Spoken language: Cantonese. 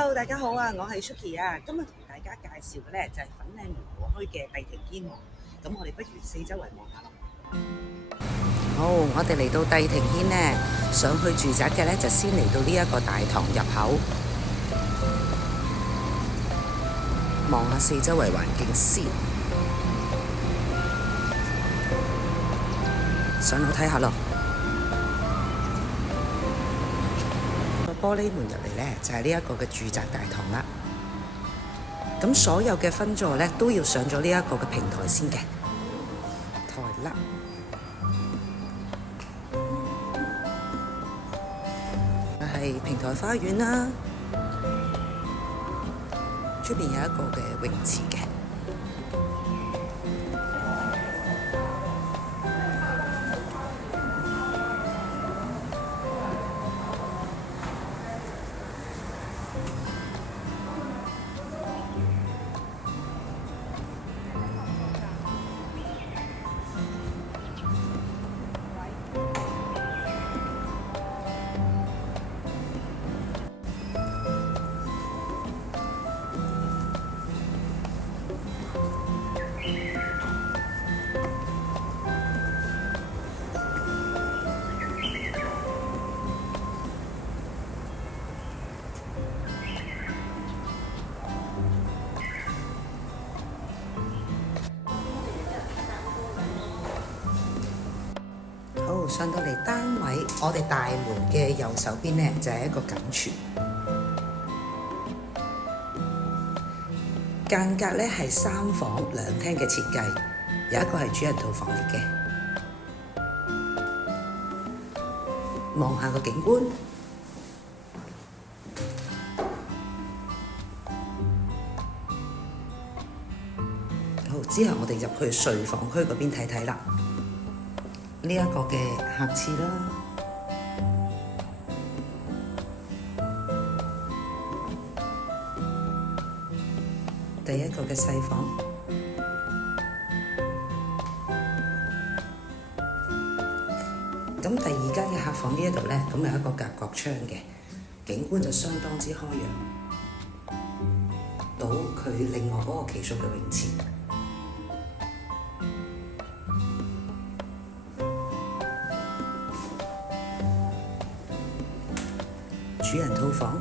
Hello，大家好啊！我係 Suki 啊，今日同大家介紹嘅咧就係粉嶺苗和墟嘅帝庭軒喎。咁我哋不如四周圍望下咯。好，我哋嚟到帝庭軒呢，上去住宅嘅咧就先嚟到呢一個大堂入口，望下四周圍環境先。上樓睇下咯。玻璃門入嚟呢，就係呢一個嘅住宅大堂啦。咁所有嘅分座呢，都要上咗呢一個嘅平台先嘅台啦。係平台花園啦，出邊有一個嘅泳池嘅。好，上到嚟單位，我哋大門嘅右手邊呢，就係一個緊廚，間隔呢係3房2廳嘅設計，有一個係主人套房嚟嘅。望下個景觀，好，之後我哋入去睡房區嗰邊睇睇啦。呢一個嘅客廁啦，第一個嘅細房，咁第二間嘅客房呢一度呢，咁有一個夾角窗嘅景觀就相當之開揚，到佢另外嗰個其屬嘅泳池。主人套房。